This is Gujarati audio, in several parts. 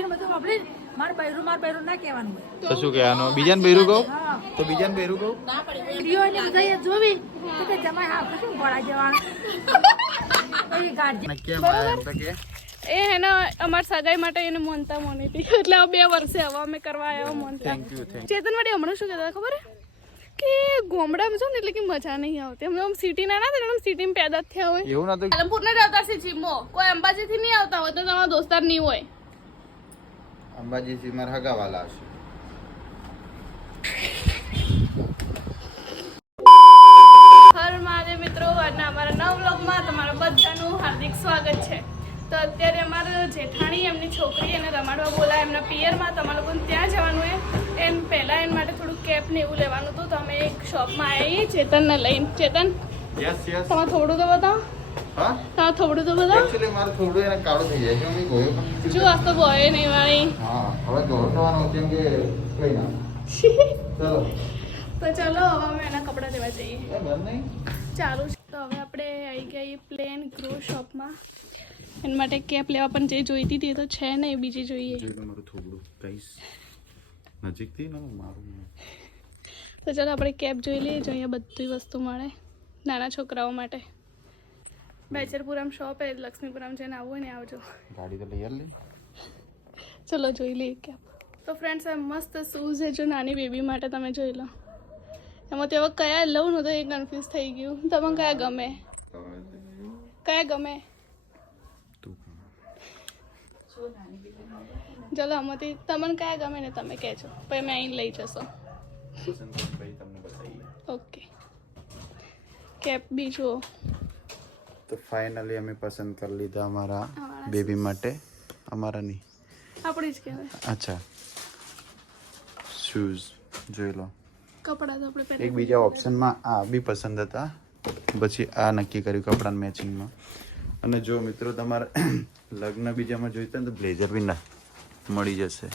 જોઈને બધું આપણે માર બૈરું ના કહેવાનું તો શું કહેવાનું? બીજાને બૈરું કહું તો બીજાને બૈરું કહું? વિડીયો ને બધા જોવી તો કે જમાઈ હા શું ભણા જવાનું એ ગાડી કેમ આયા એમ તો કે એ હેને અમાર સગાઈ માટે એને મોનતા મોની હતી એટલે 2 વર્ષે હવે અમે કરવા આવ્યા મોનતા. Thank you. ચેતન વાડી હમણાં શું કહેતા ખબર કે ગોમડામાં છો ને એટલે કે મજા નહીં આવતી. અમે આમ સિટી ના ના થાય સિટીમાં પેદા થયા હોય એવું નતું. પાલનપુર ને આવતા છે જીમો કોઈ અંબાજી થી નહીં આવતા હોય તો તમારા દોસ્તાર નહીં હોય. અંબાજી થી મારા હગાવાલા હશે. હર મારે મિત્રો અને અમારા નવ વ્લોગમાં તમારા બધાનું હાર્દિક સ્વાગત છે. તો અત્યારે અમારા જેઠાણી એમની છોકરી એને રમાડવા બોલાય એમના પિયરમાં. તમારે લોકોને ત્યાં જવાનું હોય એમ પહેલાં એના માટે થોડું કેપ ને એવું લેવાનું હતું. તો અમે એક શોપમાં આવી ચેતનને લઈને. ચેતન યસ તમારે થોડું તો બતાવો. હા તમારે થોડું તો બતાવો. એક્ચ્યુઅલી મારું થોડું એને કાળું થઈ જાય છે. હું ગોયો પણ જો આ તો બોય નહીં વાળી. હા હવે ગોળ થવાનો કેમ કે કઈ ના ચલો તો ચલો હવે અમે એના કપડાં લેવા જઈએ. એ બંધ નહીં ચાલુ છે. તો હવે આપણે આવી ગયા પ્લેન ગ્રો શોપમાં. એના માટે કેપ લેવા પણ જે જોઈતી હતી એ તો છે ને એ બીજી જોઈએ. મારું થોડું કઈશ નજીકથી ને મારું. તો ચાલો આપણે કેપ જોઈ લઈએ. જો અહીંયા બધી વસ્તુ મળે નાના છોકરાઓ માટે. બેચરપુરામ શોપ એ લક્ષ્મીપુરામ જઈને આવવું હોય ને આવજો. ગાડી તો લઈ લે. ચલો જોઈ લઈએ કેપ. તો ફ્રેન્ડ્સ આ મસ્ત શૂઝ છે જો નાની બેબી માટે તમે જોઈ લો. એમાંથી હવે કયા લઉં ને તો એ કન્ફ્યુઝ થઈ ગયું. તમને કયા ગમે? કયા ગમે? ચલો આમાંથી તમને કયા ગમે ને તમે કહેજો પછી અમે અહીં લઈ જશો. ઓકે કેપ બી જુઓ. તો ફાઇનલી અમે પસંદ કરી લીધા અમારા બેબી માટે. અમારા નહીં આપણી જ કહેવાય. અચ્છા શૂઝ જોઈ લો. કપડાં તો આપણે પહેલા એક બીજા ઓપ્શનમાં આ બી પસંદ હતા પછી આ નક્કી કર્યું કપડાં મેચિંગમાં. અને જો મિત્રો તમારે લગ્ન બીજામાં જોઈતા ને તો બ્લેઝર બી ના મળી જશે.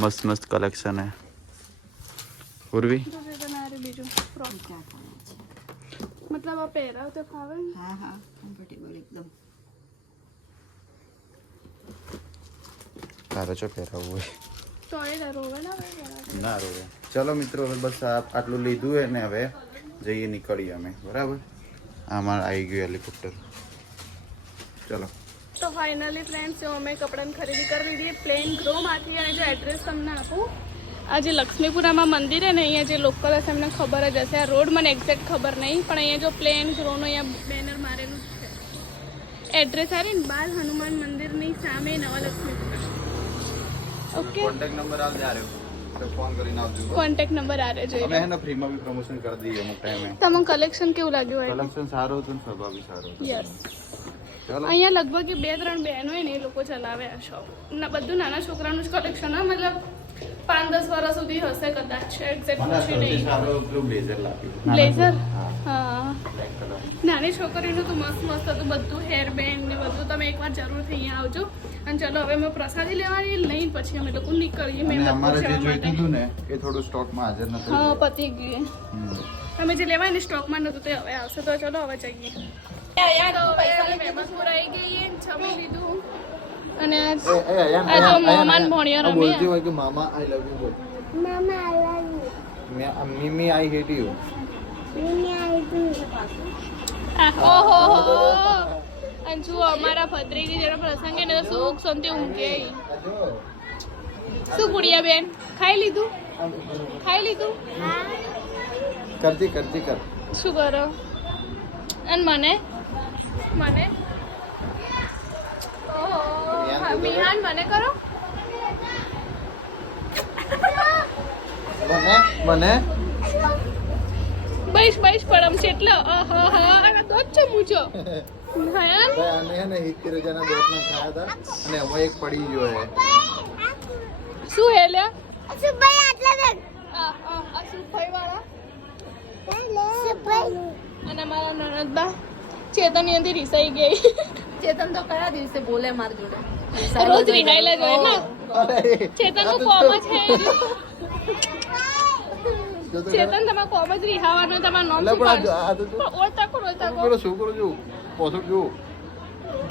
મસ્ત મસ્ત કલેક્શન હે. પૂર્વી બીજું મતલબ આ પહેરાવ તો ફાવે ને? હા હા કમ્ફર્ટેબલ એકદમ. તારે જો પહેરાવવું હોય તો એ રોવે ના રોવે. ચલો મિત્રો હવે બસ આટલું લીધું હે ને હવે જઈએ નીકળીએ અમે. બરાબર આમાં આવી ગયું હેલિકોપ્ટર. ચલો તો ફાઇનલી ફ્રેન્ડ્સ અમે કપડાની ખરીદી કરી લીધી પ્લેન ગ્રોમાંથી. અને જો એડ્રેસ તમને આપું આ જે લક્ષ્મીપુરામાં મંદિર છે ને અહીંયા જે લોકલ હશે એમને ખબર જ હશે. આ રોડ મને એક્ઝેક્ટ ખબર નહીં પણ અહીંયા જો પ્લેન ગ્રોનું અહીંયા બેનર મારેલું છે. એડ્રેસ આવે ને બાલ હનુમાન મંદિરની સામે નવા લક્ષ્મીપુરા. ઓકે કોન્ટેક્ટ નંબર આલ દે આરે તો ફોન કરીને આવજો. કોન્ટેક્ટ નંબર આરે જોઈ અમે એને ફ્રીમાં બી પ્રમોશન કરી દઈએ અમુક ટાઈમે. તમને કલેક્શન કેવું લાગ્યું હોય? કલેક્શન સારું હતું ને સ્વભાવ બી સારો હતો. યસ ચલો અહીંયા લગભગ 2-3 બહેનો હોય ને એ લોકો ચલાવે આ શોપ. બધું નાના છોકરાનું જ કલેક્શન હા મતલબ 5-10 વર્ષ સુધી હશે કદાચ. એક્ઝેક્ટ પૂછી નહીં. સારો પેલું બ્લેઝર લાગ્યું. બ્લેઝર હા બ્લેક કલર. નાની છોકરીનું તો મસ્ત મસ્ત હતું બધું. હેર બેન્ડ ને બધું. તમે એકવાર જરૂરથી અહીંયા આવજો. અને ચલો હવે મેં પ્રસાદી લેવાની લઈને પછી અમે લોકો નીકળીએ. મેં અને અમારે જે જોઈતું હતું ને એ થોડું સ્ટોકમાં હાજર નતું. હા પતી ગયું. અમે જે લેવાય ને સ્ટોકમાં નતું તે હવે આવશે. તો ચલો હવે જઈએ. મહેમાનપુર આવી ગઈએ જમી લીધું અને આ જો મહેમાન ભણ્યો રમ્યા. બોલતી હોય કે મામા આઈ લવ યુ બોલ. મામા આઈ લવ યુ. મીમી આઈ હેટ યુ. ઓહો અને જુઓ અમારા ભત્રીજી જેનો પ્રસંગ ને તો સુખ શાંતિ ઊંઘે. શું ગુડિયા બેન ખાઈ લીધું? ખાઈ લીધું? કરતી કર. શું કરો? અને મને ઓહો મિહાન મને કરો. મને બઈશ પડમ છે એટલે આના તો જ મૂજો હયાન આને હે ને 70 જણા દોસ્તના ખાયા હતા અને હવે એક પડી ગયો હે. શું હે લ્યા? સુભાઈ આટલા દેખ આ સુભાઈ વાળા સુભાઈ અને મારા નણંદબા ચેતન અહીંયાથી રીસાઈ ગઈ. ચેતન તો કયા દિવસે બોલે માર જોડે? રોજ રિહાયેલા જ હોય ને. ચેતનનું કોમ જ છે. ચેતન તમારે કોમ જ રિહાવાનું. તમારું નામ શું પાડું? ઓળતા કોણ છોકરો જો પોસડ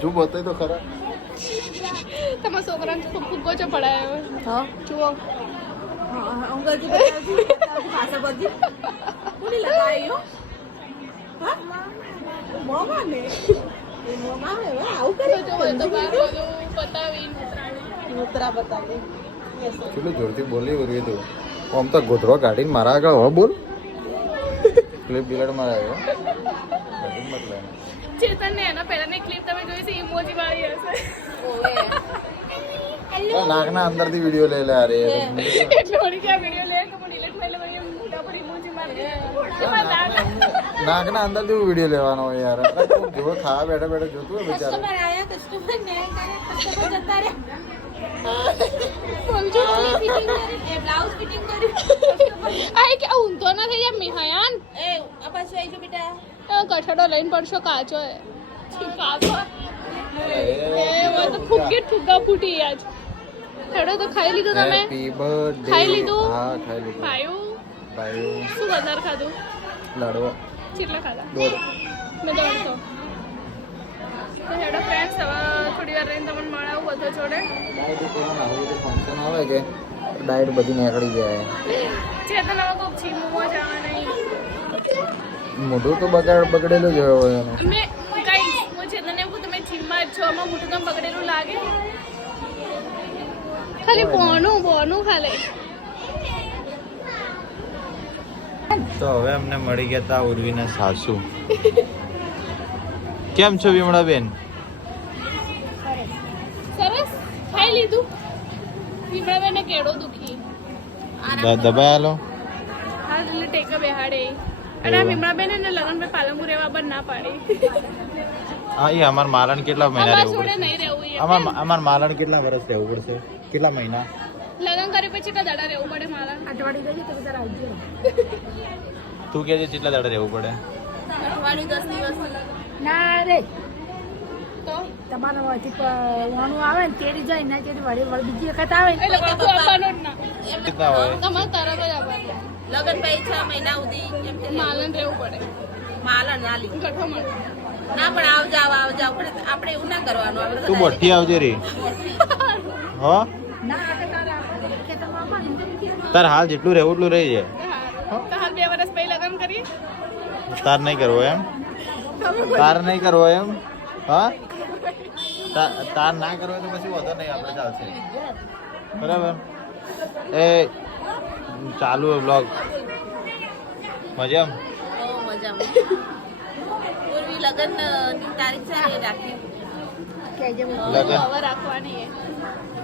જો બતાય તો ખરા. તમારા છોકરાને ફુગ્ગો ચો પડાયો હા જુઓ અંગલજી બતાવજી ભાષા બધી કોની લગાવ્યો હા મોમા ને એ મોમા હે આવું કરે તો જો તો બાર બધું બતાવી ઉતરા બતાવે કેટલું જોરથી બોલી ઉરવી તું આમ તો ગોધરો કાઢીને મારા આગળ હવે બોલ ક્લિપ બિલાડ મારા આવ્યો ચેતન ને એના પહેલાની ક્લિપ તમે જોઈ છે ઇમોજી વાળી હશે નાકના અંદરથી વિડીયો લઈ લે અરે એટલે વળી કે આ વિડિયો લે કે મને ડિલીટ કરી લે વળી મોટા પર ઇમોજી મારી દે નાકના અંદરથી વિડીયો લેવાનો હોય યાર જો ખાવા બેઠા બેઠા જોતું હોય બિચારો કસ્ટમર આયા કસ્ટમર ને કસ્ટમર જતા રે સમજો ફિટિંગ કરી એ બ્લાઉઝ ફિટિંગ કરી આય કે ઊંધો ના થઈ જાય મિહાયાન એ આપા શું આવી જો બેટા કઠડો લઈને પડશો કાચો હે કાચો એ वो तो ફુગ્ગા ફૂટી આજ હેડો તો ખાઈ લીધું તમે હેપી બર્થડે ખાઈ લીધું? હા ખાઈ લીધું ખાયું ખાયું શું વધારે ખાધું લાડવો કેટલા ખાધા દોઢ મેં તો અડધો તો હેડો ફ્રેન્ડ્સ હવે થોડી વાર રહીને તમને મળાવું બધો જોડે ફંક્શન આવે કે ડાયટ બધી નીકળી જાય ચેતન હવે કોક જીમમાં જવા નહીં મોઢું તો બગડેલું જ હોય એનું મેં ગાઈસ હું ચેતનને એવું કહું તમે જીમમાં જ છો આમાં મોટું કામ બગડેલું લાગે ખાલી બોનું ખાલે તો હવે અમને મળી ગયા તા ઉર્વીના સાસુ કેમ છો વિમળા બેન સરસ ખાઈ લીધું વિમળાબેનને કેળો દુખી દબાયેલો હા એટલે ટેકા બેહાડે અને આ વિમળાબેન એને લગન પર પાલનપુર રહેવા પર ના પાડી હા એ અમાર મારણ કેટલા મહિના અમારા રહેવું જોડે પડશે નહીં રહેવું યાર અમાર મારણ કેટલા વર્ષ રહેવું પડશે કેટલા મહિના લગન કરી પછી કેટલા દાડા રહેવું પડે મારા અઠવાડિયું ગઈ તો જરા આવજો તું કે કેટલા દાડા રહેવું પડે અઠવાડિયું 10 દિવસ ના રે તો તમારો વાંચી વાણું આવે ને તેરી જાય ના તેરી વળી બીજી વખત આવે ને એટલે બધું આપવાનું જ ના કેટલા હોય તમારે તરત જ આપવાનું લગન પછી 6 મહિના સુધી એમ માલન રહેવું પડે માલણ નાલી ગઠો મળે ના પણ આવ જાવ આપણે એવું ના કરવાનું આપણે તું બઠ્ઠી આવજે રે હો ના કે તમારા તાર હાલ જેટલું રહેવું એટલું રહી જાય તો હાલ 2 વર્ષ પછી લગન કરીએ તાર નહીં કરવો એમ તાર નહીં કરવો એમ હા તાર ના કરવો તો પછી વધુ નહીં આપણે ચાલશે બરાબર એ ચાલુ બ્લોગ મજામ મજામાં પૂર્વી લગન ની તારીખ છે એ રાખી લગન હવે રાખવાની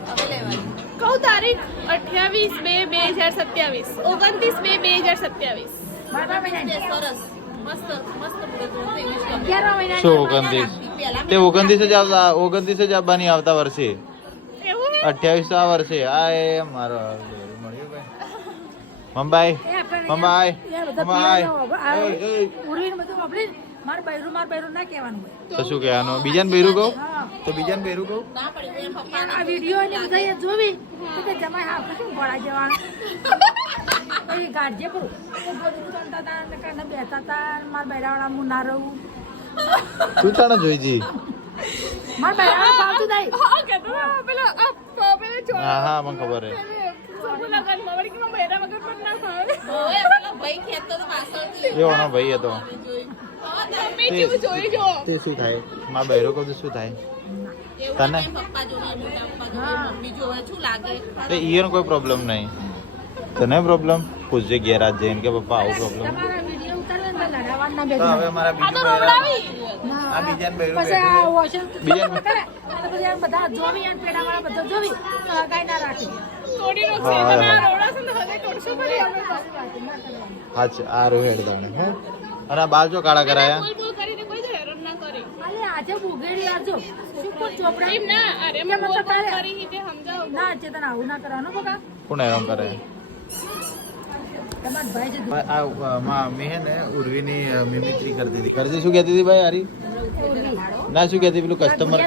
હવે લેવાની કઉ તારીખ 28/2/2027 29/2/2027 મારા મહિના સરસ મસ્ત મસ્ત મુહૂર્ત 11 મહિના શું 29 તે 29 જ આવતા 29 જ આવવાની આવતા વર્ષે એવું હે 28 તો આ વર્ષે આ એ મારો મળ્યું ભાઈ મમ્બાઈ ઉર્વીને બધું આપણે માર બૈરું ના કહેવાનું હોય તો શું કહેવાનું બીજાને બૈરું કહું તો બીજાને બૈરું કહું ના પડી પપ્પા આ વિડિયો ને બધા જોવી તો કે જમાઈ હા શું ભણા જવાનું એ ગાડજે પર બધું ચણતા તા ને કાને બેઠા તા માર બૈરાવાળા હું ના રહું તું ચાણે જોઈ જી માર બૈરાવાળા પાવતું દઈ હા કહેતો પેલા ચોળો હા હા મને ખબર હે સોબુ લગન મવડી કે બેરા વગર પણ ના ફાવે ઓય પેલો ભાઈ ખેતો તો પાછળથી એવાનો ભાઈ હતો મમ્મી જેવું જોઈ જો તે શું થાય માં બૈરો કહું તો શું થાય તને પપ્પા જોડે મોટા પપ્પા જોડે મમ્મી જોડે શું લાગે તે ઈયર કોઈ પ્રોબ્લેમ નહીં તને પ્રોબ્લેમ પૂછજે ઘેર આજ જઈને કે પપ્પા આવું પ્રોબ્લેમ તમારા વિડિયો ઉતારે ને લડાવવાના તો હવે મારા આ તો બીજું રોવડાવી આ બીજાને બૈરું પછી આ વોશન બીજા કરે અને પછી આ બધા જોવી અને પેડાવાળા બધા જોવી તો ગાય ના રાખે તોડી નાખશે તમે આ રોવડાવશો ને હવે તોડશો ખરી અમે તો હા આ રોહેડ દાણે હે અને આ બાલ જો કાળા કરાયા બોલ બોલ કરીને કોઈ જ હેરાન ના કરે અલે આજે બુગેડી આવજો શું કોણ ચોપડા એમ ના અરે મેં બોલ બોલ કરી તે સમજાવ ના ચેતન આવું ના કરવાનું બકા કોણ હેરાન કરે તમાર ભાઈ છે મમ્મી હે ને ઉર્વીની મિમિક્રી કરતી હતી કરતી શું કહેતી હતી ભાઈ હારી ના શું કહેતી પેલું કસ્ટમર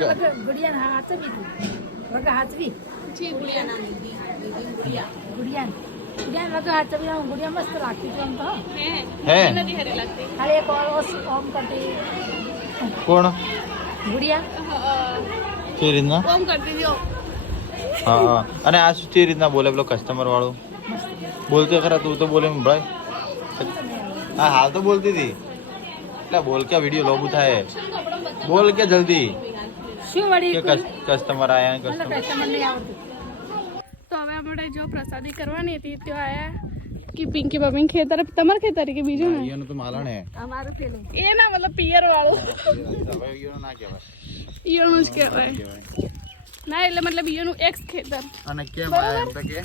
ગુડિયાને હાથવી તું વગા હાથવી જી ગુડિયા ગુડિયાને વગા હાથવી હું ગુડિયા મસ્ત લાગતી હતી આમ તો હે નથી હરે લાગતી ખાલી એક ઓમ કરતી કોણ ગુડિયા કેવી રીતના ઓમ કરતી જો હા અને આ શું કેવી રીતના બોલે પેલો કસ્ટમર વાળો બોલતો ખરા તું તો બોલે ભાઈ હા હાલ તો બોલતી હતી એટલે બોલ કે વિડીયો લોબુ થાય બોલ કે જલ્દી શું વળી કે કસ્ટમર આયા કસ્ટમર નહીં આવતું. તો હવે આપણે જો પ્રસાદી કરવાની હતી ત્યાં આયા કે પિંકી બાબી ખેતર તમારે ખેતર કે બીજું ને ઈયોનું તો માલણ હે અમારું પેલું એ ના મતલબ પિયર વાળું હવે ઈયોનું ના કહેવાય ઈયોનું જ કહેવાય ના એટલે મતલબ ઈયોનું એક્સ ખેતર અને કેમ આયા એમ તો કે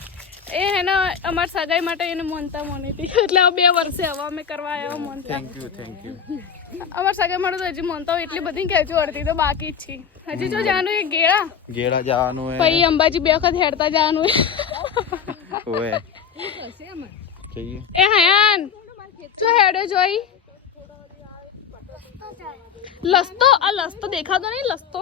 એ હે ને અમાર સગાઈ માટે એને મોનતા મોની હતી એટલે આ 2 વર્ષે હવે અમે કરવા આવ્યા મોનતા થેન્ક યુ અમાર સગાઈ માટે તો હજી મોનતા હોય એટલી બધી કહેજો અડધી તો બાકી જ છે હજી જો જવાનું એ ગેળા ગેડા જવાનું હે પછી અંબાજી 2 વખત હેડતા જવાનું ઓએ કહીએ એ હયાન જો હેડે જોઈ લસ્તો આ લસ્તો દેખાતો નહીં લસ્તો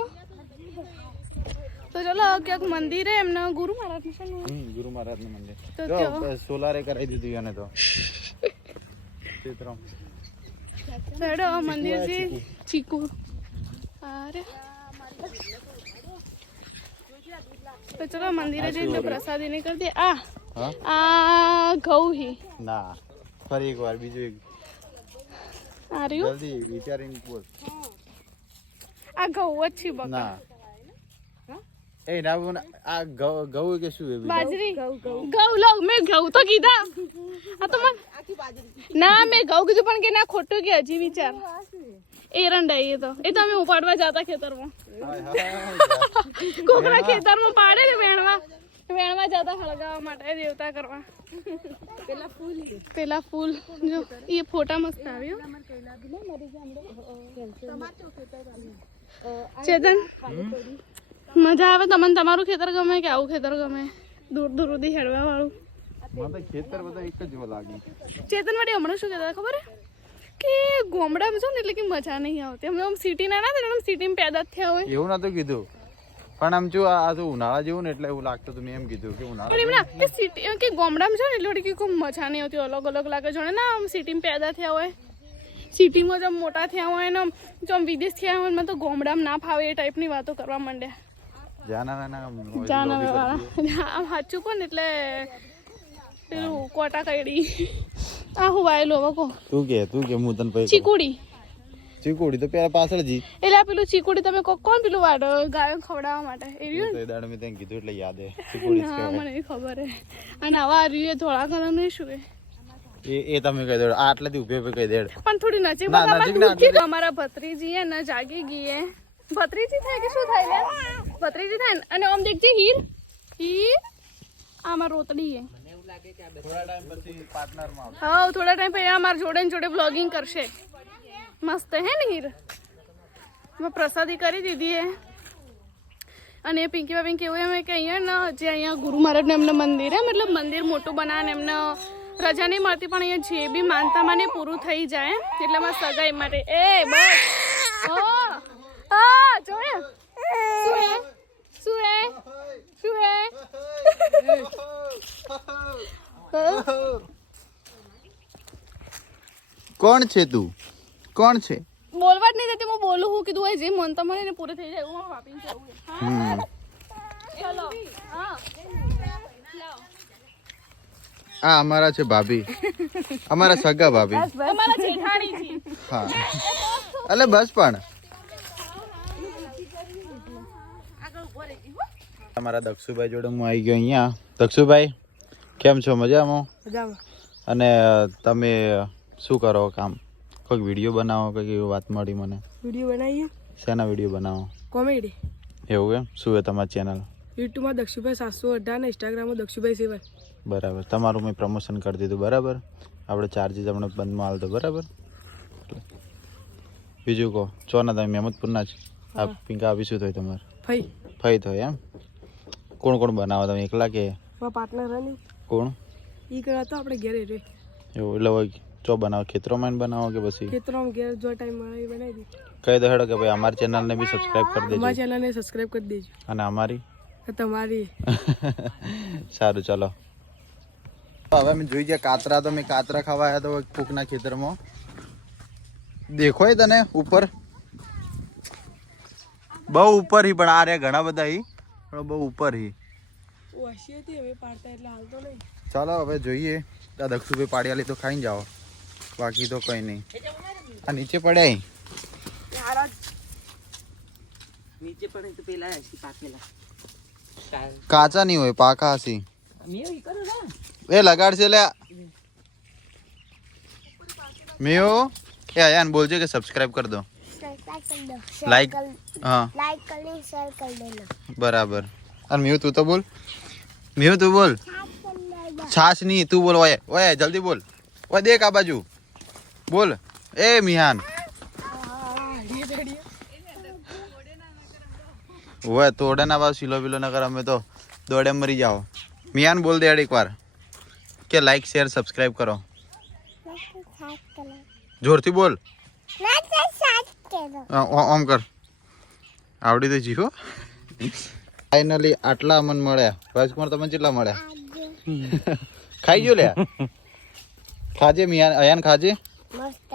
તો ચલો ક્યાંક મંદિર હે એમને ગુરુ મહારાજ નું છે ને ગુરુ મહારાજ નું મંદિર તો જો ત્યાં સોલારે કરાવી દીધું એને તો ચિત્રમ હેડો મંદિર છે ચીકુ અરે તો ચલો મંદિરે જઈને પ્રસાદી નહીં કરી દે હા આ ઘઉં હી ના ફરી એક વાર બીજું એક આ રહ્યું જલ્દી વિચારીને બોલ આ ઘઉં જ છે બકા ના એ ના બોલ આ ઘઉં કે શું એ બીજું? બાજરી ઘઉં લો મેં ઘઉં તો કીધા આ તો મને ના મેં ઘઉં કીધું પણ કે ના ખોટું કે હજી વિચાર એરંડા એ તો અમે ઉપાડવા જતા ખેતરમાં કોકના ખેતરમાં પાડે ને વેણવા જતા હળગાવવા માટે દેવતા કરવા પેલા ફૂલ જો એ ફોટા મસ્ત આવ્યો ચેતન મજા આવે તમને તમારું ખેતર ગમે કે આવું ખેતર ગમે દૂર દૂર સુધી હેડવા વાળું મને તો ખેતર બધા એક જ લાગે ચેતન વડી હમણાં શું કહેતા ખબર હે કે ગામડામાં છો ને એટલે કે મજા નહીં આવતી અમે આમ સિટીના ના થાય સિટીમાં પેદા થયા હોય એવું નતું કીધું પણ આમ જો આ તો ઉનાળા જેવું ને એટલે એવું લાગતું હતું મેં એમ કીધું કે ઉનાળા પણ એમ ના કે સિટી કે ગામડામાં છો ને એટલે વળી કે કોઈ મજા નહીં આવતી અલગ અલગ લાગે જોડે ના આમ સિટીમાં પેદા થયા હોય સિટીમાં જેમ મોટા થયા હોય ને જો આમ વિદેશ થયા હોય મને તો ગામડામાં ના ફાવે એ ટાઈપની વાતો કરવા માંડ્યા જાનવે વાળા આમ સાચું કોને એટલે પેલું કોટા કઈડી આ હું વાયેલું હવે કહો તું કે હું તને પૈસા ચીકુડી ચીકુડી તો પેલા પાછળ જી એટલે આ પેલું ચીકુડી તમે કોણ પેલું વાડો ગાયો ખવડાવવા માટે એ રહ્યું તો દાડ મેં તને કીધું એટલે યાદ હે ચીકુડી જ ના કહેવાય મને ખબર હે અને આવા રહ્યું ધોળા કલર નું શું એ તમે કહી દેડ આટલેથી ઉભે ઉભે કહી દેડ પણ થોડી નજીક ના, બતાવવા નજીક ના, દૂરથી તો અમારા ભત્રીજી હે ને જાગી ગઈ હે ભત્રીજી થાય કે શું થાય લે ભત્રીજી થાય ને અને આમ દેખજે હીર આમાં રોતડી હે થોડા ટાઈમ પછી પાર્ટનરમાં આવશે હા થોડા ટાઈમ પછી અમારા જોડે ને જોડે બ્લોગિંગ કરશે મસ્ત હે ને હીર મેં પ્રસાદી કરી દીધી હે અને પિંકી બાબી કેવું એમ કે અહીંયા ને જે અહીંયા ગુરુ મહારાજનું એમનું મંદિર હે મતલબ મંદિર મોટું બનાવે એમને રજા નહીં મળતી પણ અહીંયા જે બી માનતા મને પૂરું થઈ જાય એટલે મારે સગાઈ માટે એ બસ હા જોયે શું હે કોણ છે તું કોણ છે બોલવા જ નહીં દેતી હું બોલું હું કીધું હોય જે મન તમારે ને પૂરું થઈ જાય એવું મારે વાપીને જવું છે ચલો હા આ અમારા છે ભાભી અમારા સગા ભાભી અમારા જેઠાણી છે હા એટલે બસ પણ અમારા દક્ષુભાઈ જોડે હું આવી ગયો અહીંયા દક્ષુભાઈ કેમ છો મજામાં અને તમે શું કરો કામ કોઈક વિડીયો બનાવો કંઈક એવી વાત મળી મને વિડીયો બનાવીએ શેના વિડીયો બનાવો કોમેડી એવું એમ શું છે તમારી ચેનલ યુટ્યુબમાં દક્ષુભાઈ 718 ને ઇન્સ્ટાગ્રામમાં દક્ષુભાઈ 7 બરાબર તમારું મેં પ્રમોશન કરી દીધું બરાબર આપણે ચાર્જીસ આપણે બંધમાં હાલતો બરાબર બીજું કહો ચોના તમે મહેમદપુરના જ આ પિંકા આપી શું થયું તમારે ફઈ ફઈ થયો એમ કોણ કોણ બનાવો તમે એકલા કે મારા પાર્ટનર હે કોણ ઈ કરા તો આપણે ઘરે રે એવું એટલે હોય ચો બનાવો ખેતરોમાં બનાવો કે પછી ખેતરમાં ઘેર જો ટાઈમ મળે એ બનાવી દે કહી દો હેડો કે ભાઈ અમારી ચેનલને બી સબસ્ક્રાઇબ કરી દેજો અમારા ચેનલને સબસ્ક્રાઇબ કરી દેજો અને અમારી તમારી સારું ચાલો હવે અમે જોઈ ગયા કાતરા તો મેં કાતરા ખાવા આવ્યા તો કોકના ખેતરમાં દેખોય તને ઉપર બહુ ઉપર હી પણ આ રે ઘણા બધા હી પણ બહુ ઉપર હી ઓછી હતી હવે પાડતા એટલે હાલ તો નહીં. ચાલો હવે જોઈએ આ દક્ષુભાઈ પાડિયાલી તો ખાઈને જાઓ બાકી તો કઈ નહીં. આ નીચે પડ્યા અહીં નીચે પડે તો પેલા હસી પાકેલા કાચા નહીં હોય પાકા હસી એ લગાડશે લે મેઓ એ અયાન બોલજે કે સબસ્ક્રાઇબ કરી દો લાઈક હા લાઈક કરી શેર કરી દેना બરાબર. અને મેવ તું તો બોલ મેવ તું બોલ છાશ નહીં તું બોલ ઓય ઓય જલ્દી બોલ ઓય દેખ આ બાજુ બોલ એ મિહાન ઓય તોડે ના બાજુ સિલો બિલો ના કર અમે તો દોડે મરી જાઓ. મિહાન બોલ દે એક વાર કે લાઈક શેર સબસ્ક્રાઇબ કરો જોરથી બોલ ઓમ કર આવડી તો જીવો. ફાઇનલી આટલા અમન મળ્યા રાજકુમાર તમને કેટલા મળ્યા ખાઈ ગયો લે ખાજે મિયાન અયાન ખાજે મસ્ત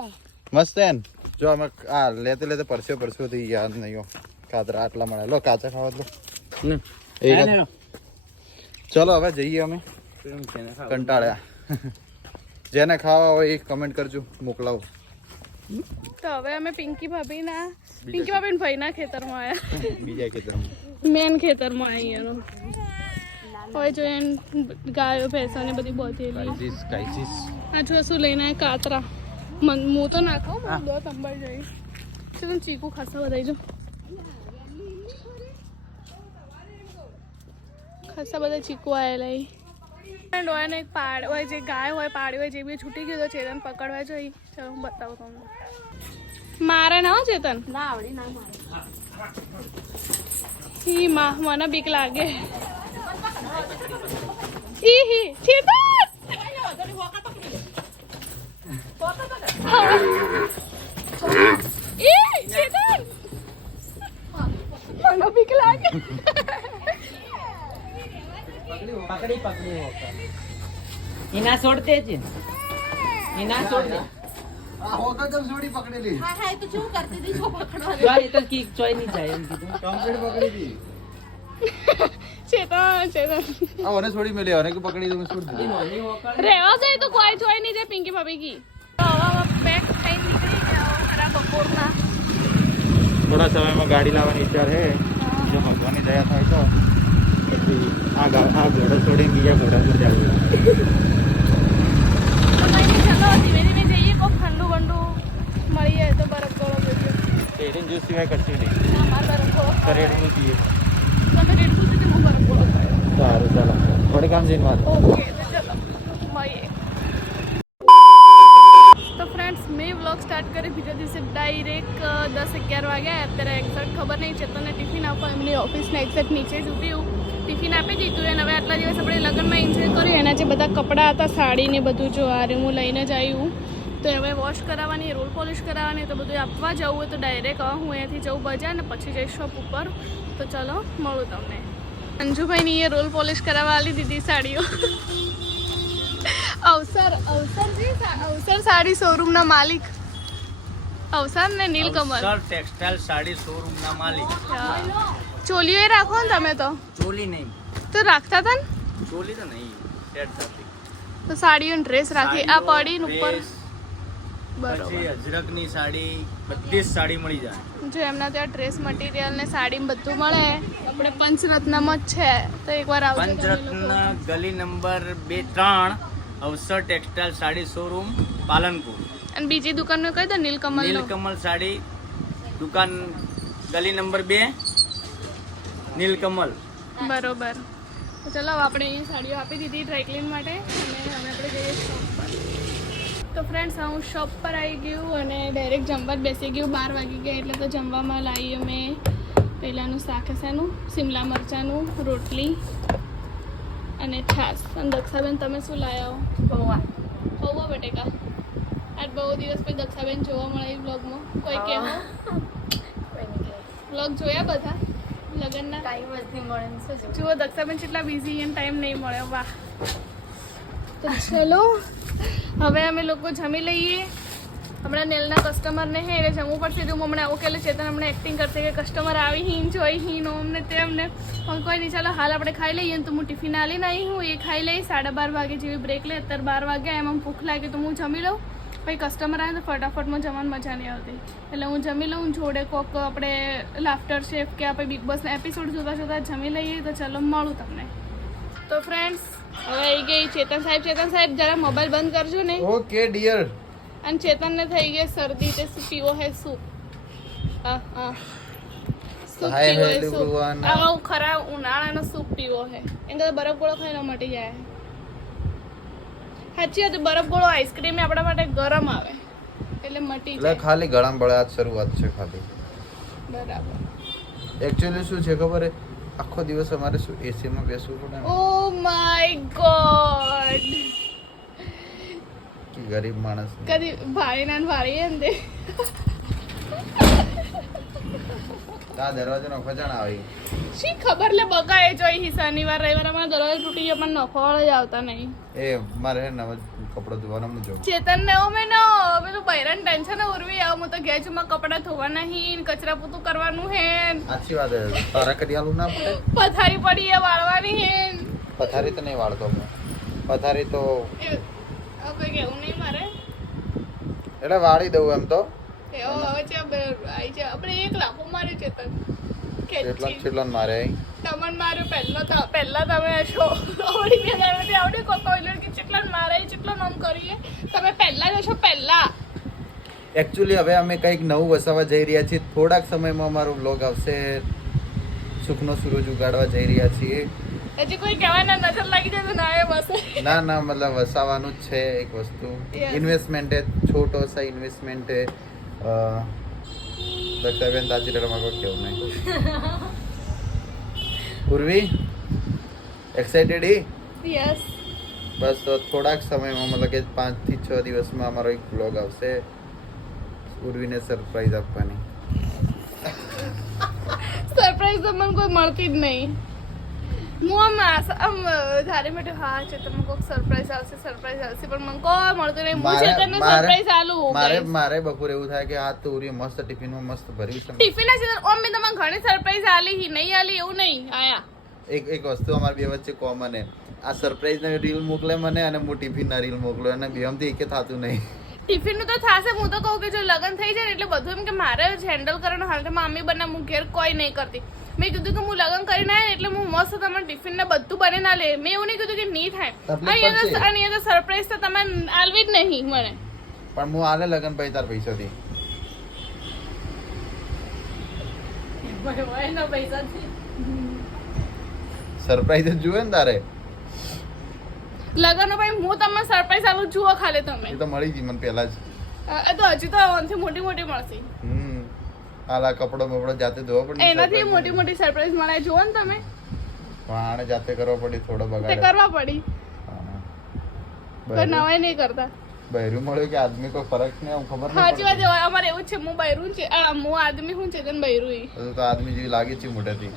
મસ્ત એન જો અમે આ લેતે લેતે પરસ્યો થી યાદ નહીં કાતરા આટલા મળ્યા લો કાચા ખાવા લો ચલો હવે જઈએ અમે કંટાળ્યા. જેને ખાવા હોય એ કમેન્ટ કરજો મોકલાવો. તો હવે અમે પિંકી ભાભીના ભાઈના ખેતરમાં આવ્યા બીજા ખેતરમાં મેન ખેતરમાં અહીંયા હવે જોઈએ ગાયો ભેંસો ને બધી બોધેલી આ જો શું લઈને આવ્યા કાતરા હું તો ના ખાઉં મને દો તંબર જોઈ તો તમે ચીકુ ખાસા બધાઈ જો ખાસા બધા ચીકુ આવેલા હોય ને એક પાડ હોય જે ગાય હોય પાડી હોય જે બી છૂટી ગયું તો ચેતન પકડવા જોઈ ચાલો હું બતાવું તમને મારે ના હો ચેતન ના આવડી ના મારે ઈ માં મને બીક લાગે ઈ હી ચેતન ઈ ચેતન મને બીક લાગે પકડી પકડી એના છોડતે જ એના છોડતે આ હોકા કેમ છોડી પકડેલી હા હા એ તો શું કરતી હતી જો પકડવા ચોય તો કી ચોય નહીં જાય એમ કીધું કમ્પ્લીટ પકડી દી ચેતન આ ઓને છોડી મેલે ઓને કે પકડી દઉં છોડી દીધી રેવા દે તો કોઈ જોઈ નહીં જાય પિંકી ભાભી કી તો હવે બેગ ખાઈ નીકળી જાઓ ખરા બપોરના થોડા સમયમાં ગાડી લાવવાની વિચાર છે જો ભગવાનની દયા થાય તો આ ઘોડો છોડીને બીજા ઘોડા પર જવું. તો કઈ નહીં ચલો ધીમે ધીમે જઈએ કોક ઠંડુ બંડુ મળી જાય તો બરફ ગોળો જોઈએ શેરીન જ્યુસ સિવાય કશું નહીં ના મારે બરફ ગોળો કરેડનું પીએ તમે રેડ પૂછો કે હું બરફ ગોળો ખાયો સારું ચાલો થોડી કામ જઈને વાત ઓકે તો ચલો મળીએ. તો ફ્રેન્ડ્સ મેં વ્લોગ સ્ટાર્ટ કરી બીજા દિવસે ડાયરેક્ટ 10-11 વાગ્યા અત્યારે એક્ઝેક્ટ ખબર નહીં ચેતનને ટિફિન આપવા એમની ઓફિસના એક્ઝેક્ટ નીચે જ ઊભી હું ટિફિન આપી દીધું અને હવે આટલા દિવસ આપણે લગ્નમાં એન્જોય કર્યું એના જે બધા કપડાં હતા સાડી ને બધું જો આ હું લઈને જ આવ્યું તો હવે વોશ કરાવવાની રોલ પોલિશ કરાવવાની તો બધું આપવા જવું હોય તો ડાયરેક્ટ હું અહીંયાથી જવું બજાર ને પછી જઈશ શોપ ઉપર તો ચલો મળું તમને. અંજુભાઈની એ રોલ પોલિશ કરાવવા આલી દીધી સાડીઓ અવસર સાડી શોરૂમના માલિક અવસર ને નીલકમલ ટેક્સટાઇલ સાડી શોરૂમ ના માલિક ચોલીઓ એ રાખો ને તમે તો ચોલી નહીં તો રાખતા હતા ને ચોલી તો નહીં સેટ થતી તો સાડીઓ ડ્રેસ રાખી આ પડી ને ઉપર બરોબર પછી અજરકની સાડી બધી જ સાડી મળી જાય જો એમના ત્યાં ડ્રેસ મટીરિયલ ને સાડી બધું મળે આપણે પંચરત્નમાં જ છે તો એકવાર આવજો તમે પંચરત્ન લોકો. ગલી નંબર 2-3 અવસર ટેક્સટાઇલ સાડી શોરૂમ પાલનપુર. અને બીજી દુકાનનું કહી દો નીલકમલ નીલકમલ સાડી દુકાન ગલી નંબર 2 નીલકમલ. બરોબર તો ચલો હવે આપણે અહીંયા સાડીઓ આપી દીધી ડ્રાયક્લીન માટે અને હવે આપણે જઈએ શોપ પર. તો ફ્રેન્ડ્સ હું શોપ પર આવી ગયું અને ડાયરેક્ટ જમવા જ બેસી ગયું 12 વાગી ગયા એટલે તો જમવામાં લાવી અમે પહેલાંનું શાક હશેનું શિમલા મરચાંનું રોટલી અને છાશ. અને દક્ષાબેન તમે શું લાવ્યા હો પૌવા બટેકા આજ બહુ દિવસ પછી દક્ષાબેન જોવા મળે એ બ્લોગમાં કોઈ કહેવો બ્લોગ જોયા બધા લગ્નના ટાઈમ જ નહીં મળે ને શું જુઓ દક્ષાબેન કેટલા બિઝી અને ટાઈમ નહીં મળ્યો વાહ. તો ચલો હવે અમે લોકો જમી લઈએ હમણાં નેલના કસ્ટમરને હે એટલે જમવું પડશે તો હમણાં આવું કે ચેતન હમણાં એક્ટિંગ કરશે કે કસ્ટમર આવી હીન જોઈ હીન ઓમને તેમને પણ કોઈ નહીં ચાલો હાલ આપણે ખાઈ લઈએ તો હું ટિફિન આલી નહીં હું એ ખાઈ લઈ 12:30 વાગે જેવી બ્રેક લે અત્યારે 12 વાગ્યા એમાં ભૂખ લાગે તો હું જમી લઉં પછી કસ્ટમર આવે તો ફટાફટમાં જવાની મજા નહીં આવતી એટલે હું જમી લઉં જોડે કોક આપણે લાફ્ટર શેફ કે આપણે બિગ બોસના એપિસોડ જોતા જોતા જમી લઈએ તો ચલો મળું તમને તો ફ્રેન્ડ્સ હવે આવી ગઈ ચેતન સાહેબ જરા મોબાઈલ બંધ કરજો ને ઓકે ડિયર. અને ચેતનને થઈ ગઈ શરદી તે શું પીવો હે સૂપ સૂપ હાય પીવો હે હેલો સૂપ everyone. આવો ખરા ઉનાળાનો સૂપ પીવો હે એમ તો બરફ ગોળો ખાઈને મટી જાય સાચી વાત બરફ ગોળો આઈસ્ક્રીમ આપણા માટે ગરમ આવે એટલે મટી એટલે જાય ખાલી ગળામાં બળે આજ શરૂઆત છે ખાલી. બરાબર એકચ્યુઅલી શું છે ખબર હે, આખો દિવસ અમારે શું એસીમાં બેસવું પડે ને. ઓ માય ગોડ કે ગરીબ માણસ કદી ભારી એમ દે આ દરવાજાનો ખજાણ આવી. શી ખબર લે બગાએ જોઈ હી શનિવાર રવિવાર અમારા દરવાજા તૂટી ગયો પણ નખવાળા જ આવતા નહીં એ મારે હે ને હવે કપડાં ધોવાના હું જોઉં. ચેતન ને ઓ મેં પેલું બૈરાન ટેન્શન ઉરવી આવ હું તો ઘેર છું માં કપડા ધોવાના હી કચરા પૂતું કરવાનું હે સાચી વાત હે, તારા કરી આલું ના પડે. પથારી પડી એ વાળવાની હે પથારી તો નહીં વાળતો હું. પથારી તો હવે કેવું નહીં મારે એટલે વાળી દઉં એમ તો. એવો હવે છે આઈ છે આપણે એક લાફો માર્યો ચેતન કેટલા મારે અહીં. તમન માર્યો પહેલા તમે શો આવડી ગયા આવડી કોઈ કે કેટલા મારે કેટલો નામ કરીએ તમે પહેલા જશો પહેલા એકચ્યુઅલી હવે અમે કંઈક નવું વસાવવા જઈ રહ્યા છીએ. થોડાક સમયમાં અમારો બ્લોગ આવશે. સુખનો સૂરજ ઉગાડવા જઈ રહ્યા છીએ. હજી કોઈ કહેવાના નજર લાગી જાય તો ના એ બસ ના ના મતલબ વસાવાનું જ છે એક વસ્તુ. Yes. ઇન્વેસ્ટમેન્ટ है, छोटो सा इन्वेस्टमेंट है. દક્ષાબેન તાજી રડમાં કોઈ કેવું નહીં. પૂર્વી એક્સાઇટેડ યસ બસ તો થોડાક સમયમાં મતલબ કે 5 થી 6 દિવસમાં અમારો એક બ્લોગ આવશે. પૂર્વીને સરપ્રાઈઝ આપવાની. સરપ્રાઈઝ તો મને કોઈ મળતી જ નહીં હું આમ ધારે માટે હા છે તમે કોઈક સરપ્રાઈઝ આવશે પણ મને કોઈ મળતું નહીં હું છે તને સરપ્રાઈઝ આલું મારે બપોરે એવું થાય કે આ તો ઉરી મસ્ત ટિફિનમાં મસ્ત ભર્યું છે. ટિફિન છે ઓમ મેં તમને ઘણી સરપ્રાઈઝ આલી હી નહીં આલી એવું નહીં આયા એક વસ્તુ અમારી બે વચ્ચે કોમન હે. આ સરપ્રાઈઝ ના રીલ મોકલે મને અને હું ટિફિન ના રીલ મોકલું અને બેમથી એકે થાતું નહીં. ટિફિન નું તો થાશે હું તો કહું કે જો લગન થઈ જાય ને એટલે બધું એમ કે મારે જ હેન્ડલ કરવાનું હાલ તો મમ્મી બના હું ઘેર કોઈ નહીં કરતી મેં કીધું કે હું લગન કરીને આવે એટલે હું મસ્ત તમને ટિફિન ને બધું બને ના લે મેં એવું નહીં કીધું કે નહીં થાય અહીંયા તો સરપ્રાઈઝ તો તમે આલવી જ નહીં મને પણ હું આલે લગન પછી તાર પૈસાથી સરપ્રાઈઝ જ જુએ ને તારે. લગન ભાઈ હું તમને સરપ્રાઈઝ આલું જુઓ ખાલી તમે એ તો મળી ગઈ મને પહેલા જ. તો હજી તો આનાથી મોટી મોટી મળશે હાલા કપડો બપડો જાતે ધોવો પડે. એનાથી મોટી મોટી સરપ્રાઈઝ મળે જુઓ ને તમે આને જાતે કરવો પડી થોડો તે બગાડ. કરવા પડી કોઈ નવાઈ નહીં કરતા બહેરું મળ્યું કે આદમી કોઈ ફરક નહીં આમ ખબર સાચી વાત નહીં છે અમારે એવું જ છે હું બૈરું છે હું આદમી હું છે તને બૈરું પડે. તો આદમી જેવી લાગે છે મોટેથી.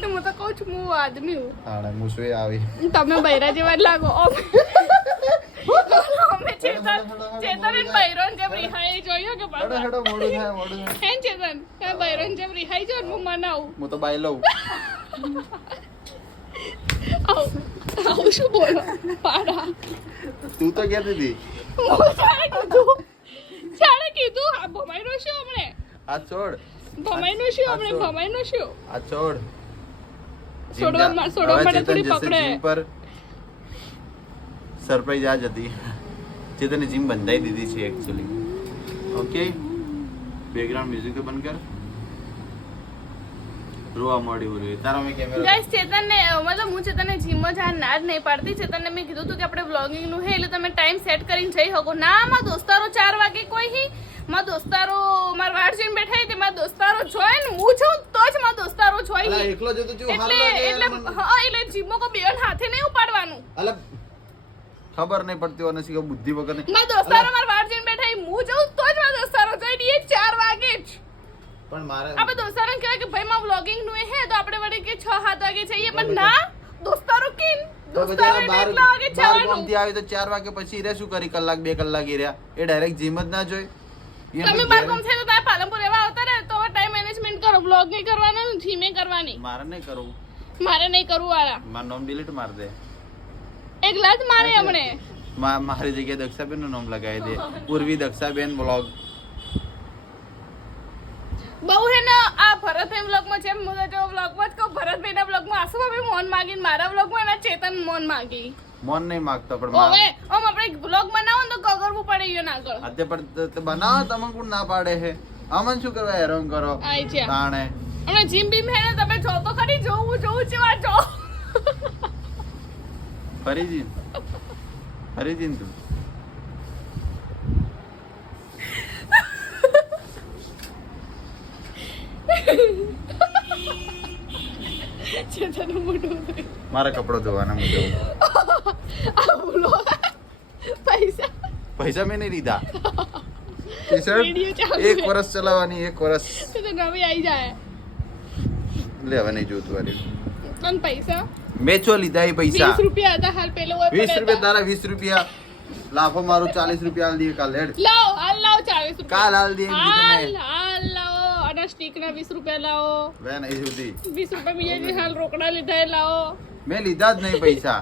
તો હું તો કહું છું હું આદમી હું હા મુસવે આવી. તમે બૈરા જેવા જ લાગો અમે ચેતન બૈરોન જેમ રિહાઈ જોયો કે હેડો હેડો મોડું થાય મોડું થાય. હે ચેતન તમે બૈરોન જેમ રિહાઈ જો હું મનાવું હું તો બાય લઉં. આવું શું બોલો પાડા તું તો કહેતી હતી હું જાણે કીધું હા ભમાઈનો શું હમણે આ છોડ ભમાઈનો શું હમણે ભમાઈનો શું આ છોડ. છોડવા માટે થોડી પકડે. જીમ પર સરપ્રાઈઝ આ જ હતી. ચેતને જીમ બંધાઈ દીધી છે એકચ્યુઅલી. ઓકે બેકગ્રાઉન્ડ મ્યુઝિક તો બંધ કર. રોવા મળ્યું રે તારા મેં કેમેરા ગાઈસ ચેતનને મતલબ હું ચેતનને જીમમાં જવા ના જ નહીં પાડતી ચેતનને મેં કીધું હતું કે આપણે વ્લોગિંગ નું હે એટલે તમે ટાઈમ સેટ કરીને જઈ શકો ના મારા દોસ્તારો 4 વાગે કોઈ હી મારા દોસ્તારો મારા વાડ જઈને બેઠા તે મારા દોસ્તારો જોય ને હું છું તો જ મારા દોસ્તારો જોઈ અલા એકલો જતો જો હાલ એટલે હા એટલે જીમમાં કોઈ બેન હાથે નહીં ઉપાડવાનું અલા ખબર નહીં પડતી અને શીખો બુદ્ધિ વગર નહીં. મારા દોસ્તારો મારા વાડ જઈને બેઠા હું જઉં તો જ મારા દોસ્તારો જોઈ 4 વાગે જ પણ મારે આપણે દોસ્તારોને કહેવાય કે ભાઈ માં વ્લોગિંગ નું હે તો આપણે વળી કે 6-7 વાગે જઈએ પણ ના દોસ્તારો કેમ દોસ્તારો એટલા વાગે જવાનું ગામથી આવે તો 4 વાગે પછી રે શું કરી કલાક 2 કલાક ઈ રહ્યા એ ડાયરેક્ટ જીમ જ ના જોઈ તમે બાર ગામ છે તો તમે પાલનપુર એવા આવતા રહે તો ટાઈમ મેનેજમેન્ટ કરો. બ્લોગ નહીં કરવાનો, જીમે કરવાની. મારે નહીં કરવું, મારે નહીં કરવું વાળા. મારું નામ ડિલીટ માર દે. એકલા જ મારે હમણે. મારી જગ્યાએ દક્ષાબેન નું નામ લગાવી દે, પૂર્વી દક્ષાબેન બ્લોગ. બહુ હે ને આ ભરતભાઈ બ્લોગમાં છે, હું તો બ્લોગમાં જ કહું ભરતભાઈના બ્લોગમાં આસુ ભાભી મોન માગીને મારા બ્લોગમાં એના ચેતન મોન માગી. મોન નહીં માગતો પણ હવે આમ આપણે બ્લોગ બનાવો ને તો કગરવું પડે યો ના આગળ. અત્યારે પણ બનાવો તમે કોણ ના પાડે છે? અમન શું કરવા હેરાન કરો આઈ છે તાણે? હમણાં જીમ બીમ હે ને તમે જો તો ખરી જોવું ચેવા જો. ફરીજી તું ચેતનનું મોઢું જોઈ. મારા કપડો ધોવાના મુજબ આ બ્લોગ પૈસા મેં નહીં લીધા. વિડિયો ચાલુ એક છે. વર્ષ ચલાવવાની, 1 વર્ષ તો નવી આવી જાય. લેવા નહીં જોતું. અરે પણ પૈસા મેં છો લીધા એ પૈસા 20 રૂપિયા હતા હાલ પેલો હોય 20 રૂપિયા તારા 20 રૂપિયા લાફો મારું 40 રૂપિયા હાલ દે કાલ હેડ. લાવો હાલ લાવો 40 રૂપિયા કાલ હાલ દે એમ કીધું મેં. હાલ લાવો અને સ્ટીક ના 20 રૂપિયા લાવો. બેન એ સુધી 20 રૂપિયા બીજા હાલ રોકડા લીધા એ લાવો. મેં લીધા જ નહીં પૈસા.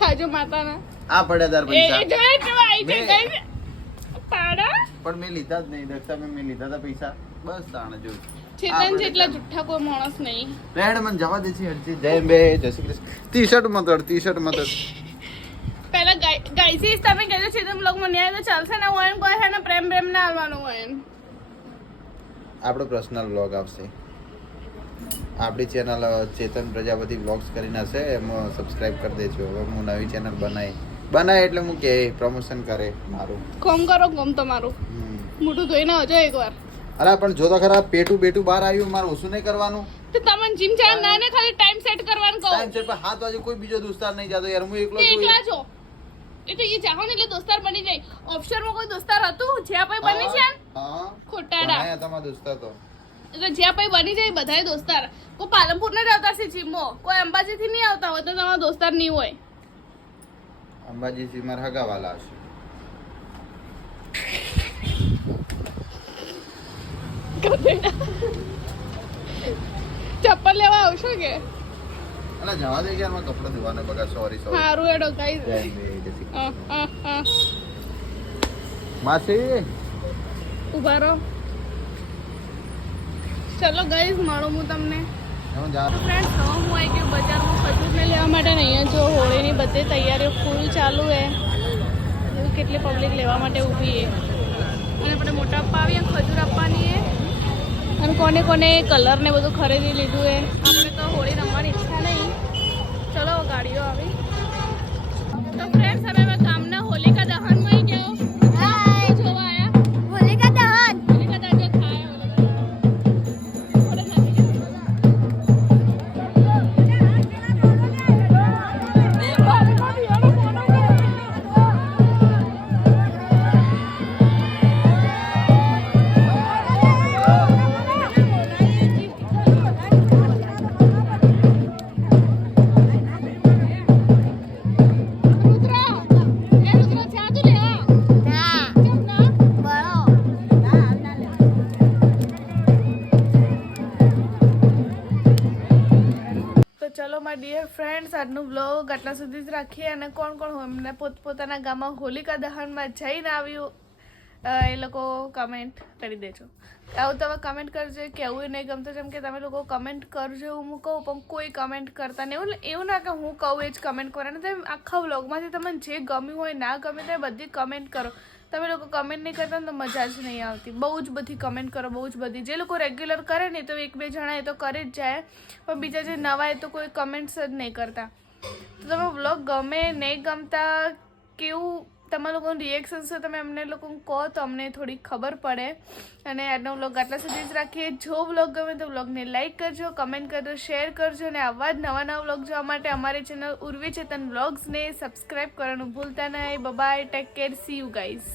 ખાજો માતાના આ પડ્યા તાર એ પૈસા જોઈ કેવા આવી છે મેં- ગઈ પાડા પણ મેં લીધા જ નહીં. દક્ષા મેં લીધા હતા પૈસા બસ તાણે જો. ચેતન જેટલા જુઠ્ઠા કોઈ માણસ નહીં. રેડ મને જવા દે છે હરજી. જય બે જય શ્રી કૃષ્ણ. ટી-શર્ટ માં તો પહેલા ગાઈસીસ તમે કહેજો ચેતન બ્લોગ માં ન્યાય તો ચાલશે ને હોય કોઈ હે ને પ્રેમ ના આવવાનું હોય. આપણો પર્સનલ વ્લોગ આવશે. આપણી ચેનલ ચેતન પ્રજાપતિ વ્લોગ્સ કરીને હશે, એમાં સબસ્ક્રાઇબ કરી દેજો. હવે હું નવી ચેનલ બનાય એટલે હું કે પ્રમોશન કરે મારું. કોમ કરો કોમ તમારું મોટું ધોઈને આવજો એકવાર. અરે પણ જો તો ખરા પેટું બહાર આવ્યું, મારે ઓછું નહીં કરવાનું. તો તમને જીમ ચાલ ના ને ખાલી ટાઈમ સેટ કરવાનું કહો. ટાઈમ છે પણ 7 વાગે કોઈ બીજો દોસ્તાર નહીં જાતો યાર, હું એકલો તે છું. એકલા છો એ તો એ જાહો ને એટલે દોસ્તાર બની જાય. ઓફશોરમાં કોઈ દોસ્તાર હતું જ્યાં પછી બની છે હા ખોટાડા ઘણા હતા મારા દોસ્તાર તો. એટલે જ્યાં પછી બની જાય બધાય દોસ્તાર. કોઈ પાલનપુર ને જ આવતા છે જીમમાં, કોઈ અંબાજી થી નહીં આવતા હોય તો તમારા દોસ્તાર નહીં હોય. અંબાજી થી મારા હગાવાલા હશે. ચપ્પલ લેવા આવશો કે અલા જવા દે યાર, મારા કપડા ધોવાના બગા. સોરી સારું એડો ગાઈસ. માસી ઉભા રહો. ચલો ગાઈસ મળો હું તમને. હું જા ફ્રેન્ડ્સ હવે હું આવી ગયું બજારમાં ખજૂરને લેવા માટે ને અહીંયા જો હોળીની બધી તૈયારીઓ ફૂલ ચાલુ છે. કેટલી પબ્લિક લેવા માટે ઊભી છે અને આપણે મોટા આપવા આવીએ ખજૂર આપવાની છે. અને કોને કોને કલર ને બધું ખરીદી લીધું છે. આપણે તો હોળી રમવાની ઈચ્છા નહીં. ચલો ગાડીઓ આવી તો ફ્રેન્ડ્સ હવે અમે ગામના હોલિકા દહનમાં જાઓ જોવા આવ્યા. હોલિકા દહન હોલિકા દહન જો થાય ચલો માય ડિયર ફ્રેન્ડ્સ આજનું બ્લોગ આટલા સુધી જ રાખીએ. અને કોણ કોણ એમને પોતપોતાના ગામમાં હોલિકા દહનમાં જઈને આવ્યું એ લોકો કમેન્ટ કરી દેજો. આવું તમે કમેન્ટ કરજો કે એવું નહીં ગમતું, જેમ કે તમે લોકો કમેન્ટ કરજો એવું હું કહું પણ કોઈ કમેન્ટ કરતા નહીં. એવું ના કે હું કહું એ જ કમેન્ટ કરો ને. તમે આખા બ્લોગમાંથી તમને જે ગમ્યું હોય ના ગમે તે બધી કમેન્ટ કરો. તમે લોકો કમેન્ટ નહીં કરતા ને તો મજા જ નહીં આવતી. બહુ જ બધી કમેન્ટ કરો, બહુ જ બધી. જે લોકો રેગ્યુલર કરે ને તો 1-2 જણા એ તો કરી જ જાય, પણ બીજા જે નવા એ તો કોઈ કમેન્ટ્સ જ નહીં કરતા. તો તમે વ્લોગ ગમે નહીં ગમતા કેવું તમારા લોકોનું રિએક્શન છે તમે અમને લોકો કહો તો અમને થોડી ખબર પડે. અને આજનો વ્લોગ આટલા સુધી જ રાખીએ. જો વ્લોગ ગમે તો વ્લોગને લાઈક કરજો, કમેન્ટ કરજો, શેર કરજો. અને આવા જ નવા વ્લોગ જોવા માટે અમારી ચેનલ ઉર્વી ચેતન વ્લોગ્સને સબસ્ક્રાઈબ કરવાનું ભૂલતા નહીં. Bye, take care, see you guys.